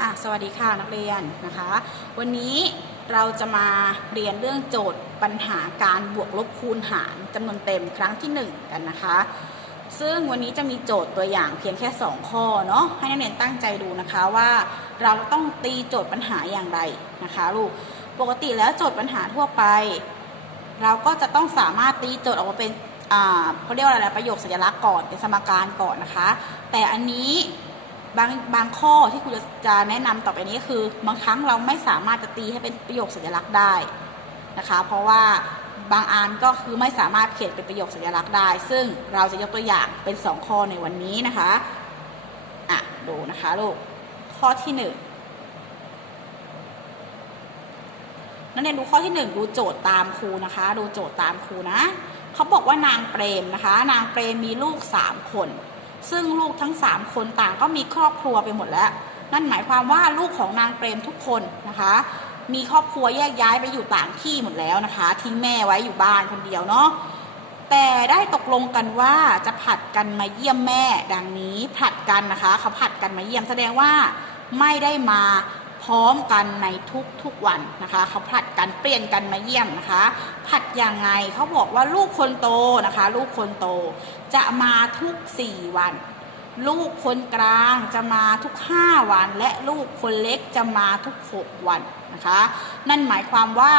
อะสวัสดีค่ะนักเรียนนะคะ วันนี้เราจะมาเรียนเรื่องโจทย์ปัญหาการบวกลบคูณหารจำนวนเต็มครั้งที่ 1 กันนะคะ ซึ่งวันนี้จะมีโจทย์ตัวอย่างเพียงแค่ 2 ข้อเนาะให้นักเรียนตั้งใจดูนะคะว่าเราต้องตีโจทย์ปัญหาอย่างไรนะคะลูกปกติแล้วโจทย์ปัญหาทั่วไป เราก็จะต้องสามารถตีโจทย์ออกมาเป็นเขาเรียกว่าอะไรนะประโยคสัญลักษณ์ก่อนเป็นสมการก่อนนะคะ แต่อันนี้ บางบางข้อที่ครูจะจะแนะนำต่อไปนี้คือบางครั้งเราไม่สามารถจะตีให้เป็นประโยคสัญลักษณ์ได้นะคะ เพราะว่าบางอันก็คือไม่สามารถเขียนเป็นประโยคสัญลักษณ์ได้ ซึ่งเราจะยกตัวอย่างเป็น 2 ข้อในวันนี้นะคะอะดูนะคะลูกข้อที่ 1นักเรียนดูข้อที่ 1 ดูโจทย์ตามครูนะคะ ดูโจทย์ตามครูนะเขาบอกว่านางเปรมนะคะ นางเปรมมีลูก 3 คน ซึ่งลูกทั้ง 3 คนต่างก็มีครอบครัวไปหมดแล้ว นั่นหมายความว่าลูกของนางเปรมทุกคนนะคะ มีครอบครัวแยกย้ายไปอยู่ต่างที่หมดแล้วนะคะ ทิ้งแม่ไว้อยู่บ้านคนเดียวเนาะแต่ได้ตกลงกันว่าจะผัดกันมาเยี่ยมแม่ดังนี้ผัดกันนะคะเขาผัดกันมาเยี่ยมแสดงว่าไม่ได้มา พร้อมกันในทุกๆวันนะคะเขาผัดกันเปลี่ยนกันมาเยี่ยมนะคะผัดยังไงเขาบอกว่าลูกคนโตนะคะ ลูกคนโตจะมาทุก 4 วัน ลูกคนกลางจะมาทุก 5 วัน และลูกคนเล็กจะมาทุก 6 วันนะคะ นั่นหมายความว่า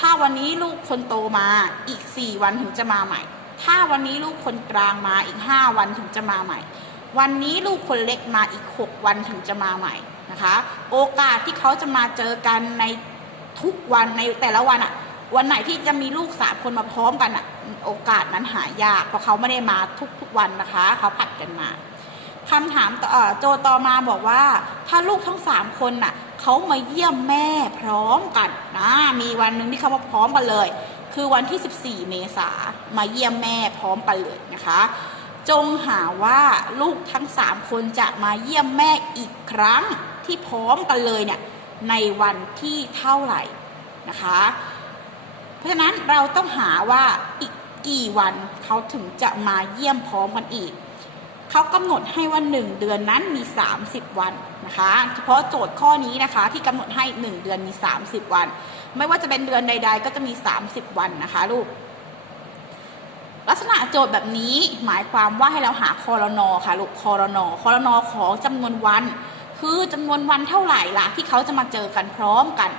ถ้าวันนี้ลูกคนโตมาอีก 4 วันถึงจะมาใหม่ ถ้าวันนี้ลูกคนกลางมาอีก 5 วันถึงจะมาใหม่ วันนี้ลูกคนเล็กมาอีก 6 วันถึงจะมาใหม่ นะคะโอกาสที่เขาจะมาเจอกันในทุกวันในแต่ละวันอะวันไหนที่จะมีลูกสามคนมาพร้อมกันอะโอกาสนั้นหายากเพราะเขาไม่ได้มาทุกๆวันนะคะ เขาผัดกันมาคำถามโจต่อมาบอกว่า ถ้าลูกทั้งสามคนน่ะเขามาเยี่ยมแม่พร้อมกันนะมีวันหนึ่งที่เขามาพร้อมกันเลย คือวันที่ 14 เมษามาเยี่ยมแม่พร้อมกันเลยนะคะ จงหาว่าลูกทั้งสามคนจะมาเยี่ยมแม่อีกครั้ง ที่พร้อมกันเลยเนี่ยในวันที่เท่าไหร่นะคะ เพราะฉะนั้นเราต้องหาว่าอีกกี่วันเขาถึงจะมาเยี่ยมพร้อมกันอีก เขากำหนดให้ว่า 1 เดือนนั้นมี 30 วันนะคะ เฉพาะโจทย์ข้อนี้นะคะที่กำหนดให้ 1 เดือนมี 30 วัน ไม่ว่าจะเป็นเดือนใด ๆ ก็จะมี 30 วันนะคะลูกลักษณะโจทย์แบบนี้หมายความว่าให้เราหาคอรนอค่ะลูกคอรนอคอรนอของจำนวนวัน คือจำนวนวันเท่าไหร่ล่ะที่เขาจะมาเจอกันพร้อมกัน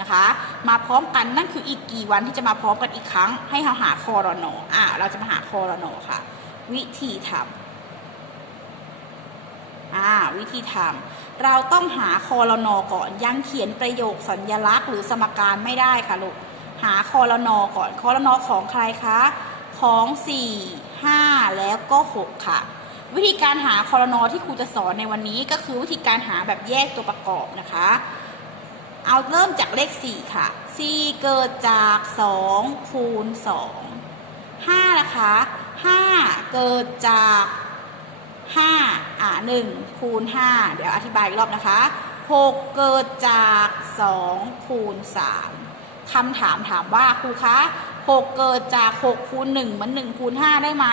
นะคะ มาพร้อมกันนั่นคืออีกกี่วันที่จะมาพร้อมกันอีกครั้ง ให้เราหาคอรนออะเราจะมาหาคอรนอค่ะ วิธีทำอ่าวิธีทำเราต้องหาคอรนอก่อนยังเขียนประโยคสัญญลักษณ์หรือสมการไม่ได้ค่ะลูกหาคอรนอก่อนคอรนอของใครคะของ 4 5 แล้วก็ 6 ค่ะ วิธีการหาคอรนอที่ครูจะสอนในวันนี้ก็คือวิธีการหาแบบแยกตัวประกอบนะคะ เอาเริ่มจากเลข 4 ค่ะ 4 เกิดจาก 2 คูณ 2 5 นะคะ 5 เกิดจากห้าอ่าหนึ่งคูณห้าเดี๋ยวอธิบายอีกรอบนะคะหกเกิดจากสองคูณสาม คำถามถามว่าครูคะหกเกิดจากหกคูณหนึ่งมันหนึ่งคูณห้าได้ไหม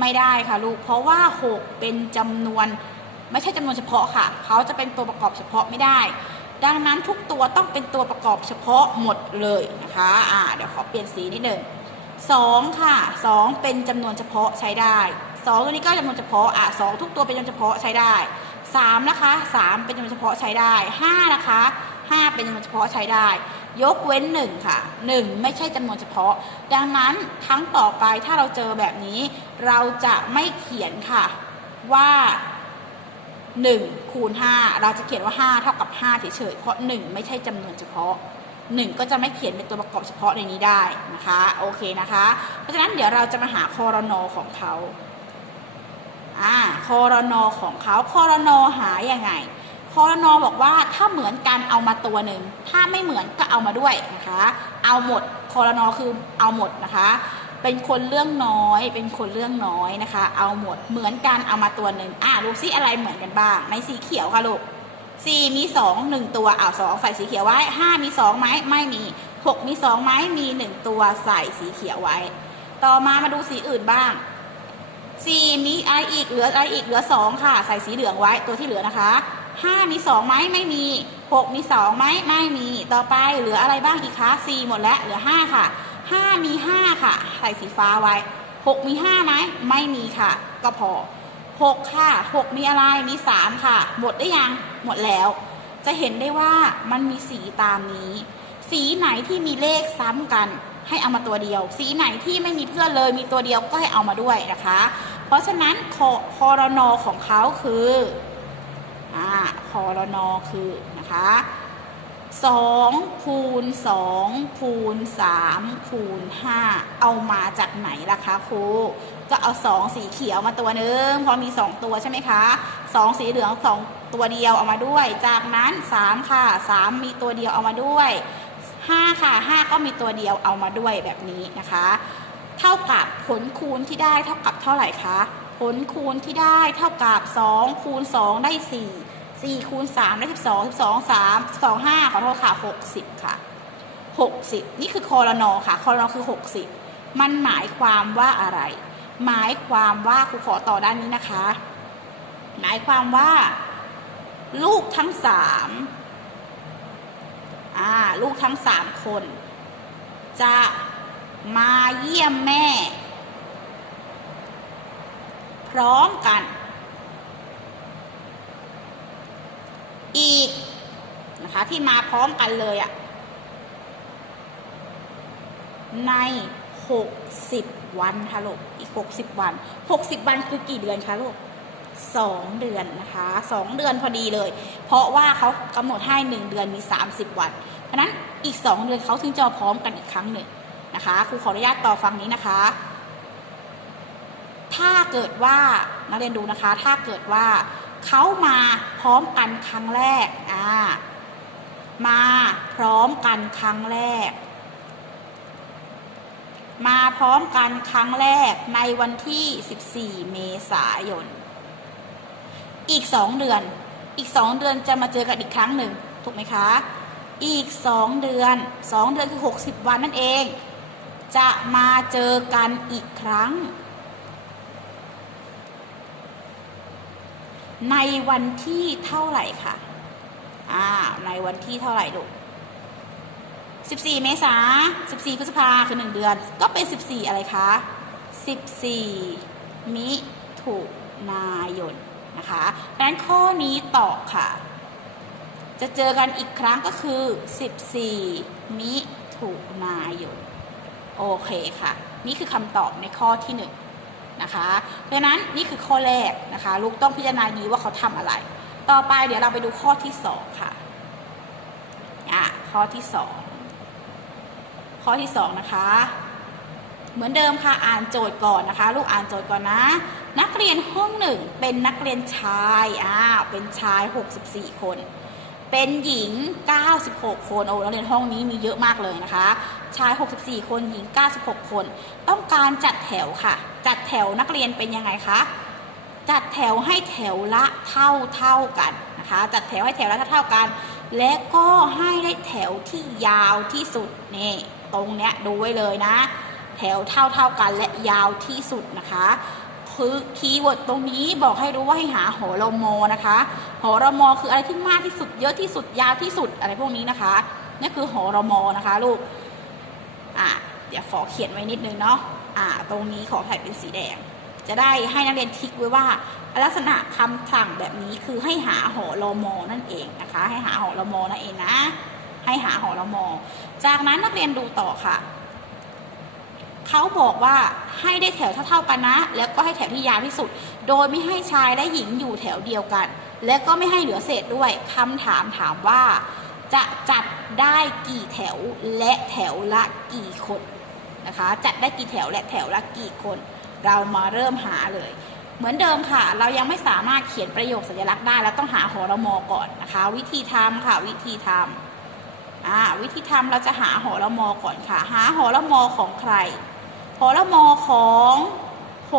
ไม่ได้ค่ะลูก เพราะว่าหกเป็นจำนวน ไม่ใช่จำนวนเฉพาะค่ะ เขาจะเป็นตัวประกอบเฉพาะไม่ได้ ดังนั้นทุกตัวต้องเป็นตัวประกอบเฉพาะหมดเลยนะคะอ่าเดี๋ยวขอเปลี่ยนสีนิดหนึ่งสองค่ะสองเป็นจำนวนเฉพาะใช้ได้สองตัวนี้ก็จำนวนเฉพาะอะสองทุกตัวเป็นจำนวนเฉพาะใช้ได้สามนะคะสามเป็นจำนวนเฉพาะใช้ได้ห้านะคะห้าเป็นจำนวนเฉพาะใช้ได้ ยกเว้นหนึ่งค่ะหนึ่งไม่ใช่จำนวนเฉพาะ ดังนั้นครั้งต่อไปถ้าเราเจอแบบนี้ เราจะไม่เขียนค่ะว่า 1 คูณ 5 เราจะเขียนว่า 5 เท่ากับ 5 เฉยๆ เพราะ 1 ไม่ใช่จำนวนเฉพาะ 1 ก็จะไม่เขียนเป็นตัวประกอบเฉพาะในนี้ได้นะคะ โอเคนะคะ เพราะฉะนั้นเดี๋ยวเราจะมาหาคอรนอของเขาอ่าคอรนอของเขาคอรนอหายังไง คอรนอบอกว่าถ้าเหมือนกันเอามาตัวหนึ่ง ถ้าไม่เหมือนก็เอามาด้วยนะคะ เอาหมดคอรนอคือเอาหมดนะคะ เป็นคนเรื่องน้อย เป็นคนเรื่องน้อยนะคะ เอาหมดเหมือนกันเอามาตัวหนึ่งอะดูซิอะไรเหมือนกันบ้าง ในสีเขียวค่ะลูกสี่มีสองหนึ่งตัวอ้าวสองใส่สีเขียวไว้ห้ามีสองไหมไม่มีหกมีสองไหมมีหนึ่งตัวใส่สีเขียวไว้ ต่อมามาดูสีอื่นบ้างสี่มีอะไรอีกเหลืออะไรอีกเหลือสองค่ะ ใส่สีเหลืองไว้ตัวที่เหลือนะคะ ห้ามีสองไหมไม่มีหกมีสองไหมไม่มีต่อไปเหลืออะไรบ้างอีกคะสี่หมดแล้วเหลือห้าค่ะห้ามีห้าค่ะใส่สีฟ้าไว้หกมีห้าไหมไม่มีค่ะ ก็พอหกค่ะหกมีอะไรมีสามค่ะ หมดได้ยังหมดแล้ว จะเห็นได้ว่ามันมีสีตามนี้ สีไหนที่มีเลขซ้ำกันให้เอามาตัวเดียว สีไหนที่ไม่มีเพื่อนเลยมีตัวเดียวก็ให้เอามาด้วยนะคะ เพราะฉะนั้นคคอรนอของเขาคือ อ่าคอรนอคือนะคะสองคูณสองคูณสามคูณห้าเอามาจากไหนล่ะคะครู ก็เอาสองสีเขียวมาตัวหนึ่งเพอมีสองตัวใช่ไหมคะสองสีเหลืองสองตัวเดียวเอามาด้วย จากนั้นสามค่ะสามมีตัวเดียวเอามาด้วย 5 ค่ะ 5 ก็มีตัวเดียวเอามาด้วยแบบนี้นะคะ เท่ากับผลคูณที่ได้เท่ากับเท่าไหร่คะ ผลคูณที่ได้เท่ากับ 2 คูณ 2 ได้ 4 4คูณ3ได้12 12 3 2 5ขอโทษค่ะ60ค่ะ60นี่คือคอรนอค่ะคอรนอคือ60มันหมายความว่าอะไร หมายความว่าครูขอต่อด้านนี้นะคะ หมายความว่า ลูกทั้งสามอ่าลูกทั้งสามคน จะมาเยี่ยมแม่ พร้อมกัน อีกนะคะที่มาพร้อมกันเลยอะใน 60 วันค่ะลูกอีก 60 วัน 60 วันคือกี่เดือนคะลูกสองเดือนนะคะสองเดือนพอดีเลย เพราะว่าเขากำหนดให้หนึ่งเดือนมี 30 วัน เพราะนั้นอีก 2 เดือนเขาถึงจะพร้อมกันอีกครั้งหนึ่งนะคะครูขออนุญาตต่อฟังนี้นะคะ ถ้าเกิดว่านักเรียนดูนะคะ ถ้าเกิดว่า เขามาพร้อมกันครั้งแรกอ่ามาพร้อมกันครั้งแรก มาพร้อมกันครั้งแรกในวันที่ 14 เมษายน อีก2เดือน อีก2เดือนจะมาเจอกันอีกครั้งหนึ่ง ถูกไหมคะ อีก2เดือน2เดือนคือ 60 วันนั่นเอง จะมาเจอกันอีกครั้ง ในวันที่เท่าไหร่คะอ่าในวันที่เท่าไหร่ลูก14 เมษา14พฤษภาคือ 1 เดือน ก็เป็น 14 อะไรคะ 14 มิถุนายนนะคะเพราะฉะนั้นข้อนี้ตอบค่ะ จะเจอกันอีกครั้งก็คือ 14 มิถุนายน โอเคค่ะ นี่คือคำตอบในข้อที่ 1 นะคะ เพราะฉะนั้นนี่คือข้อแรกนะคะ ลูกต้องพิจารณาดีว่าเขาทำอะไร ต่อไปเดี๋ยวเราไปดูข้อที่2ค่ะอะข้อที่2ข้อที่2นะคะ เหมือนเดิมค่ะอ่านโจทย์ก่อนนะคะ ลูกอ่านโจทย์ก่อนนะ นักเรียนห้องหนึ่งเป็นนักเรียนชายอ่าเป็นชาย 64 คน เป็นหญิง 96 คนโอ้นักเรียนห้องนี้มีเยอะมากเลยนะคะ ชาย 64 คนหญิง 96 คน ต้องการจัดแถวค่ะ จัดแถวนักเรียนเป็นยังไงคะจัดแถวให้แถวละเท่าเท่ากันนะคะ จัดแถวให้แถวละเท่าเท่ากัน และก็ให้ได้แถวที่ยาวที่สุดนี่ตรงเนี้ยดูไว้เลยนะ แถวเท่าเท่ากันและยาวที่สุดนะคะ คือคีย์เวิร์ดตรงนี้บอกให้รู้ว่าให้หาหอรมอนะคะหอรมอคืออะไรที่มากที่สุดเยอะที่สุดยาวที่สุดอะไรพวกนี้นะคะนี่คือหอรมอนะคะลูกอะเดี๋ยวขอเขียนไว้นิดนึงเนาะอ่าตรงนี้ขอใส่เป็นสีแดง จะได้ให้นักเรียนทิกไว้ว่า ลักษณะคำสั่งแบบนี้คือให้หาหอรมอนั่นเองนะคะ ให้หาหอรมอนั่นเองนะ ให้หาหอรมอจากนั้นนักเรียนดูต่อค่ะ เขาบอกว่าให้ได้แถวเท่าๆกันนะ แล้วก็ให้แถวที่ยาวที่สุด โดยไม่ให้ชายและหญิงอยู่แถวเดียวกัน และก็ไม่ให้เหลือเศษด้วยคำถามถามว่า จะจัดได้กี่แถวและแถวละกี่คนนะคะ จัดได้กี่แถวและแถวละกี่คน เรามาเริ่มหาเลย เหมือนเดิมค่ะ เรายังไม่สามารถเขียนประโยคสัญลักษณ์ได้แล้วต้องหาหอรมอก่อนนะคะ วิธีทำค่ะวิธีทำอ่าวิธีทำเราจะหาหอรมอก่อนค่ะ หาหอรมอของใคร หอรมอของ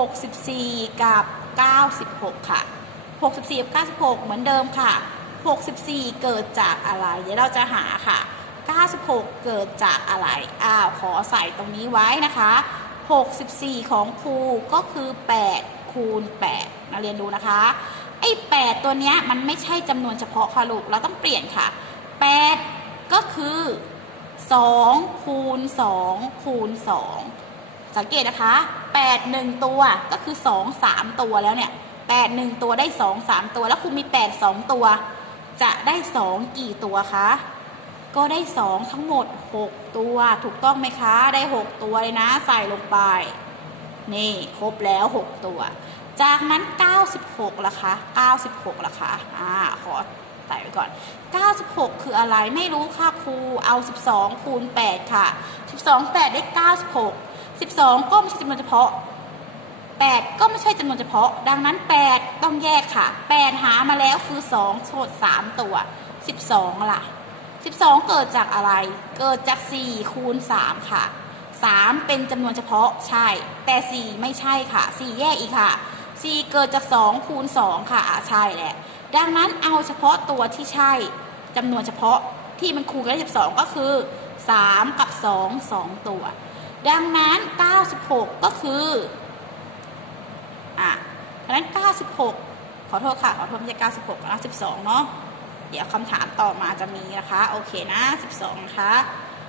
64 กับ 96 ค่ะ 64 กับ 96 เหมือนเดิมค่ะ 64 เกิดจากอะไร เดี๋ยวเราจะหาค่ะ 96 เกิดจากอะไร อ้าว ขอใส่ตรงนี้ไว้นะคะ 64 ของครูก็คือ 8 คูณ8มาเรียนดูนะคะ ไออ้แปดตัวเนี้ยมันไม่ใช่จำนวนเฉพาะค่ะลูก เราต้องเปลี่ยนค่ะแปดก็คือสองคูณสองคูณสอง สังเกตนะคะแปดหนึ่งตัวก็คือสองสามตัวแล้วเนี่ยแปดหนึ่งตัวได้สองสามตัว แล้วคุณมีแปดสองตัว จะได้สองกี่ตัวคะ ก็ได้สองทั้งหมดหกตัว ถูกต้องไหมคะ ได้หกตัวเลยนะ ใส่ลงไป นี่ ครบแล้วหกตัว จากนั้น 96ล่ะคะ 96ล่ะคะ อ่า ขอใส่ไว้ก่อน 96 คืออะไร ไม่รู้ค่ะครู เอา 12 คูณ 8 ค่ะ 12 8 ได้ 96 12 ก็ไม่ใช่จำนวนเฉพาะ 8 ก็ไม่ใช่จำนวนเฉพาะ ดังนั้น 8 ต้องแยกค่ะ 8 หามาแล้วคือ 2 โทษ 3 ตัว 12 ล่ะ 12 เกิดจากอะไร เกิดจาก 4 คูณ 3 ค่ะ 3 เป็นจำนวนเฉพาะใช่ แต่ 4 ไม่ใช่ค่ะ 4 แยกอีกค่ะ 4 เกิดจาก 2 คูณ 2 ค่ะอะใช่แหละ ดังนั้นเอาเฉพาะตัวที่ใช่จำนวนเฉพาะที่มันคูณกันได้12 ก็คือ 3 กับ 2 2 ตัว ดังนั้น 96 ก็คืออะดังนั้น 96 ขอโทษค่ะ ขอโทษไม่ใช่96นะ12 เนาะเดี๋ยวคำถามต่อมาจะมีนะคะ โอเคนะ 12นะคะ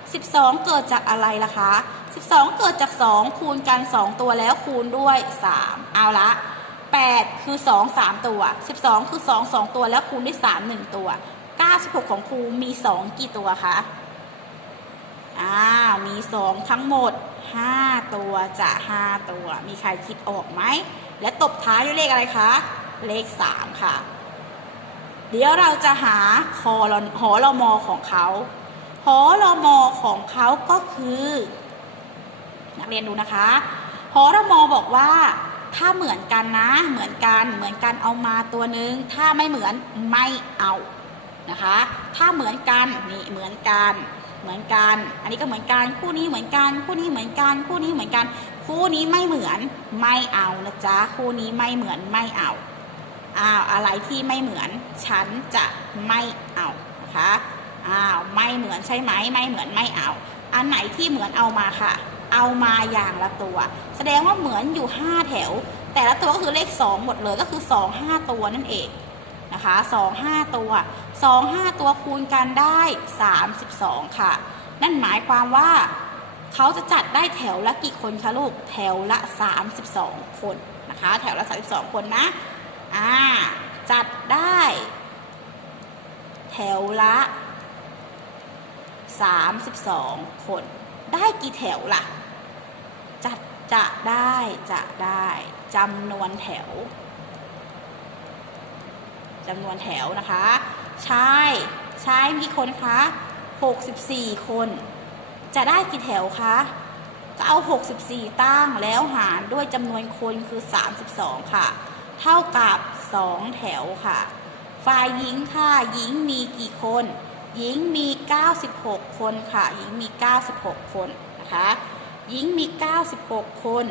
12 เกิดจากอะไรล่ะคะ 12 เกิดจาก 2 คูณกัน 2 ตัวแล้วคูณด้วย 3 เอาละ 8 คือ 2 3 ตัว 12 คือ 2 2 ตัวแล้วคูณด้วย 3 1 ตัว 96 ของครูมี 2 กี่ตัวคะ อ้าวมี2ทั้งหมด5ตัวจะ5ตัว มีใครคิดออกไหม และตบท้ายด้วยเลขอะไรคะ เลข3ค่ะ เดี๋ยวเราจะหาคอรหอรมอของเขาหอรมอของเขาก็คือ นักเรียนดูนะคะหอรมอบอกว่าถ้าเหมือนกันนะ เหมือนกัน เหมือนกันเอามาตัวหนึ่งถ้าไม่เหมือนไม่เอานะคะ ถ้าเหมือนกันนี่เหมือนกัน เหมือนกัน อันนี้ก็เหมือนกัน คู่นี้เหมือนกัน คู่นี้เหมือนกัน คู่นี้เหมือนกัน คู่นี้ไม่เหมือน ไม่เอานะจ๊ะ คู่นี้ไม่เหมือนไม่เอาอ้าวอะไรที่ไม่เหมือน ฉันจะไม่เอานะคะอ้าวไม่เหมือนใช่ไหมไม่เหมือนไม่เอา อันไหนที่เหมือนเอามาค่ะ เอามาอย่างละตัว แสดงว่าเหมือนอยู่ 5 แถว แต่ละตัวก็คือเลข 2 หมดเลยก็คือ 2 5 ตัวนั่นเองนะคะ 2 5 ตัว 2 5 ตัวคูณกันได้ 32 ค่ะ นั่นหมายความว่าเขาจะจัดได้แถวละกี่คนคะลูก แถวละ 32 คนนะคะ แถวละ 32 คนนะ อ่า จัดได้ แถวละ 32 คน ได้กี่แถวล่ะ จัดจะได้จะได้จำนวนแถวจำนวนแถวนะคะ ใช้ใช้มีกี่คนคะ64 คน จะได้กี่แถวคะก็เอา 64 ตั้งแล้วหารด้วยจำนวนคนคือ 32 ค่ะ เท่ากับ 2 แถวค่ะ ฝ่ายหญิงค่ะ หญิงมีกี่คน หญิงมี 96 คนค่ะ หญิงมี 96 คนนะคะ หญิงมี 96 คน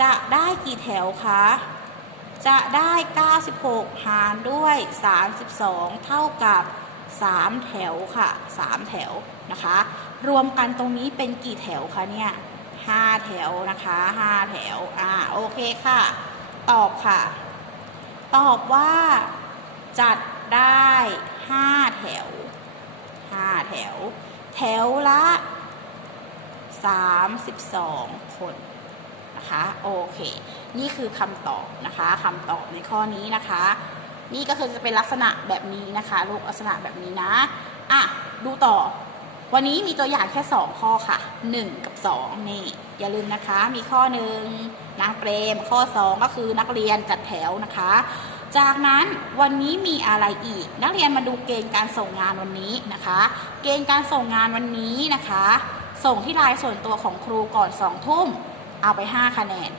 จะได้กี่แถวคะ จะได้ 96 หารด้วย 32 เท่ากับ 3 แถวค่ะ 3 แถวนะคะ รวมกันตรงนี้เป็นกี่แถวคะเนี่ย 5 แถวนะคะ 5 แถว อ่า โอเคค่ะ ตอบค่ะ ตอบว่าจัดได้ 5 แถว 5 แถว แถวละ 32 คนนะคะ โอเค นี่คือคำตอบนะคะคำตอบในข้อนี้นะคะ นี่ก็คือจะเป็นลักษณะแบบนี้นะคะลูกลักษณะแบบนี้นะอะดูต่อ วันนี้มีตัวอย่างแค่ 2 ข้อค่ะ 1 กับ 2 นี่ อย่าลืมนะคะ มีข้อหนึ่งนางเปรม ข้อ 2 ก็คือนักเรียนจัดแถวนะคะ จากนั้นวันนี้มีอะไรอีก นักเรียนมาดูเกณฑ์การส่งงานวันนี้นะคะ เกณฑ์การส่งงานวันนี้นะคะ ส่งที่ลน์ส่วนตัวของครูก่อน2ทุ่มเอาไป 5 คะแนน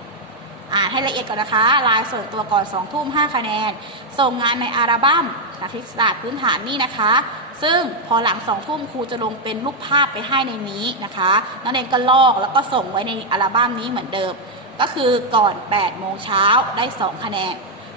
อ่านให้ละเอียดก่อนนะคะ ลายส่วนตัวก่อน2ทุ่ม5คะแนน ส่งงานในอัลบั้มนักศึกษาสตร์พื้นฐานนี่นะคะ ซึ่งพอหลัง2ทุ่มครูจะลงเป็นรูปภาพไปให้ในนี้นะคะนักเรียนก็ลอกแล้วก็ส่งไว้ในอัลบั้มนี้เหมือนเดิม ก็คือก่อน8โมงเช้าได้ 2 คะแนน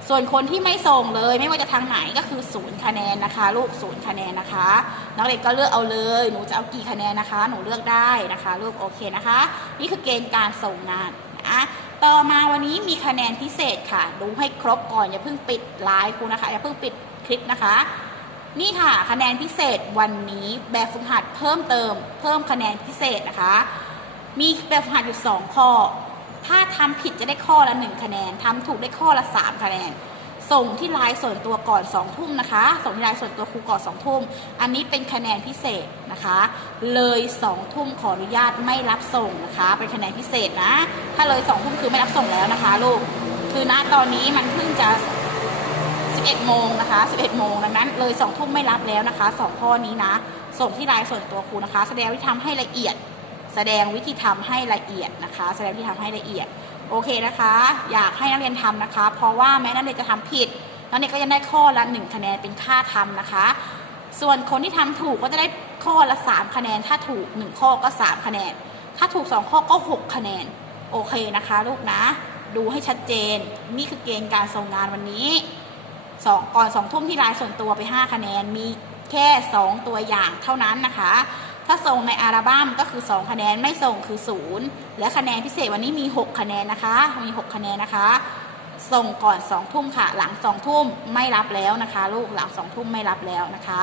ส่วนคนที่ไม่ส่งเลยไม่ว่าจะทางไหนก็คือศูนย์คะแนนนะคะ ลูกศูนย์คะแนนนะคะนักเรียนก็เลือกเอาเลยหนูจะเอากี่คะแนนนะคะ หนูเลือกได้นะคะ ลูกโอเคนะคะ นี่คือเกณฑ์การส่งงานนะ ต่อมาวันนี้มีคะแนนพิเศษค่ะ ดูให้ครบก่อนอย่าเพิ่งปิดไลฟ์คุณนะคะอย่าเพิ่งปิดคลิปนะคะ นี่ค่ะคะแนนพิเศษวันนี้แบบฝึกหัดเพิ่มเติม เพิ่มคะแนนพิเศษนะคะ มีแบบฝึกหัดอยู่2ข้อ ถ้าทำผิดจะได้ข้อละ 1 คะแนนทำถูกได้ข้อละ 3 คะแนน ส่งที่ไลน์ส่วนตัวก่อน2ทุ่มนะคะ ส่งที่ไลน์ส่วนตัวครูก่อน2ทุ่ม อันนี้เป็นคะแนนพิเศษนะคะ เลย2ทุ่มขออนุญาตไม่รับส่งนะคะ เป็นคะแนนพิเศษนะ ถ้าเลย2ทุ่มคือไม่รับส่งแล้วนะคะลูก คือณตอนนี้มันเพิ่งจะ 11 โมงนะคะ 11 โมงดังนั้น เลย2ทุ่มไม่รับแล้วนะคะ 2 ข้อนี้นะ ส่งที่ไลน์ส่วนตัวครูนะคะ แสดงวิธีทำให้ละเอียด แสดงวิธีทำให้ละเอียดนะคะ แสดงวิธีทำให้ละเอียด โอเคนะคะ อยากให้นักเรียนทำนะคะ เพราะว่าแม้นักเรียนจะทำผิดนักเรียนก็ยังได้ข้อละ1คะแนนเป็นค่าทำนะคะ ส่วนคนที่ทำถูกก็จะได้ข้อละ 3 คะแนน ถ้าถูก 1 ข้อก็ 3 คะแนน ถ้าถูก 2 ข้อก็ 6 คะแนน โอเคนะคะ ลูกนะ ดูให้ชัดเจน นี่คือเกณฑ์การส่งงานวันนี้สองก่อนสองทุ่มที่ไลน์ส่วนตัวไป 5 คะแนน มีแค่ 2 ตัวอย่างเท่านั้นนะคะ ถ้าส่งในอัลบั้มก็คือ 2 คะแนนไม่ส่งคือ 0 และคะแนนพิเศษวันนี้มี 6 คะแนนนะคะ มี 6 คะแนนนะคะ ส่งก่อน 2 ทุ่มค่ะ หลัง 2 ทุ่มไม่รับแล้วนะคะ ลูกหลัง 2 ทุ่มไม่รับแล้วนะคะ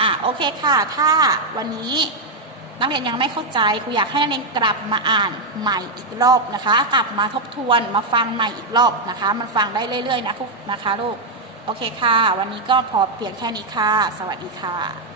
อะโอเคค่ะ ถ้าวันนี้นักเรียนยังไม่เข้าใจครูอยากให้นักเรียนกลับมาอ่านใหม่อีกรอบนะคะ กลับมาทบทวนมาฟังใหม่อีกรอบนะคะ มันฟังได้เรื่อยๆนะคุกนะคะลูกโอเคค่ะ วันนี้ก็พอเพียงแค่นี้ค่ะ สวัสดีค่ะ